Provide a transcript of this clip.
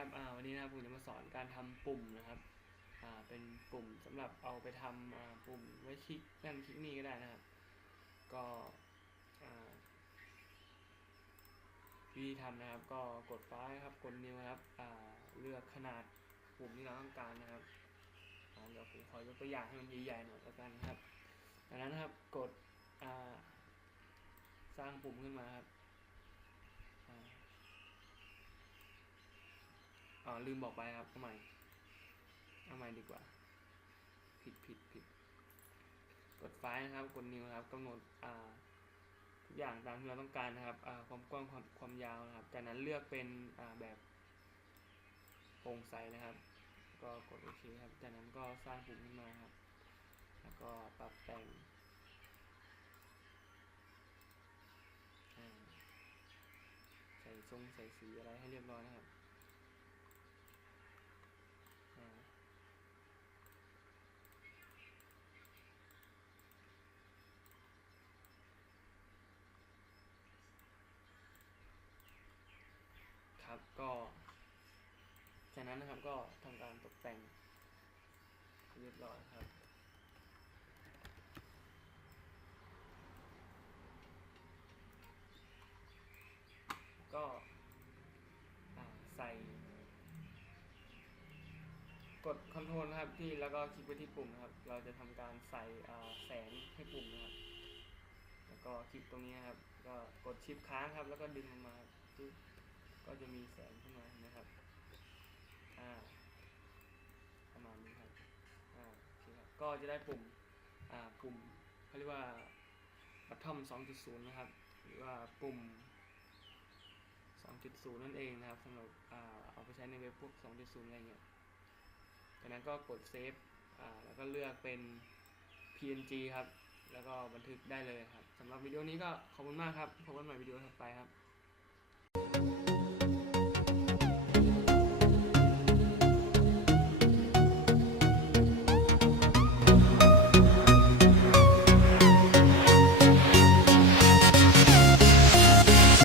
ครับวันนี้นะครับผมจะมาสอนการทำปุ่มนะครับเป็นปุ่มสำหรับเอาไปทำปุ่มไว้คลิกนั่นคลิกนี่ก็ได้นะครับ ก็วิธีทำนะครับ ก็กดฟ้าครับกดนิ้วครับเลือกขนาดปุ่มที่เราต้องการนะครับเดี๋ยวผมขอยกตัวอย่างให้มันใหญ่ๆหน่อยแล้วกันครับดังนั้นครับกดสร้างปุ่มขึ้นมาครับ อ๋อลืมบอกไปครับเอาใหม่เอาใหม่ดีกว่า ผิดผิดผิดกดไฟล์นะครับ กดนิวครับกำหนดอ่าทุกอย่างตามที่เราต้องการนะครับอ่าความกว้างความความยาวนะครับ จากนั้นเลือกเป็นอ่าแบบโปร่งใสนะครับ ก็กดโอเคครับ จากนั้นก็สร้างปุ่มขึ้นมาครับ แล้วก็ปรับแต่งใส่ทรงใส่สีอะไรให้เรียบร้อยนะครับอ่า ครับ ก็จากนั้นนะครับก็ทำการตกแต่งเรียบร้อยครับ ก็ใส่ กดคอนโทรลครับที่แล้วก็คลิกไปที่ปุ่มนะครับ เราจะทำการใส่แสงให้ปุ่มนะครับ แล้วก็คลิกตรงนี้นะครับ ก็กดชิปค้างครับ แล้วก็ดึงลงมาปึ๊บ ก็จะมีแสงขึ้นมานะครับ อ่า ประมาณนี้ครับ อ่าโอเคครับ ก็จะได้ปุ่ม อ่า ปุ่มเขาเรียกว่า bottom 2.0 นะครับ หรือว่าปุ่ม 2.0 นั่นเองนะครับสำหรับ อ่า เอาไปใช้ในเว็บพวก 2.0 อะไรเงี้ย จากนั้นก็กดเซฟ อ่า แล้วก็เลือกเป็น PNG ครับ แล้วก็บันทึกได้เลยครับสำหรับวิดีโอนี้ก็ขอบคุณมากครับ พบกันใหม่วิดีโอถัดไปครับ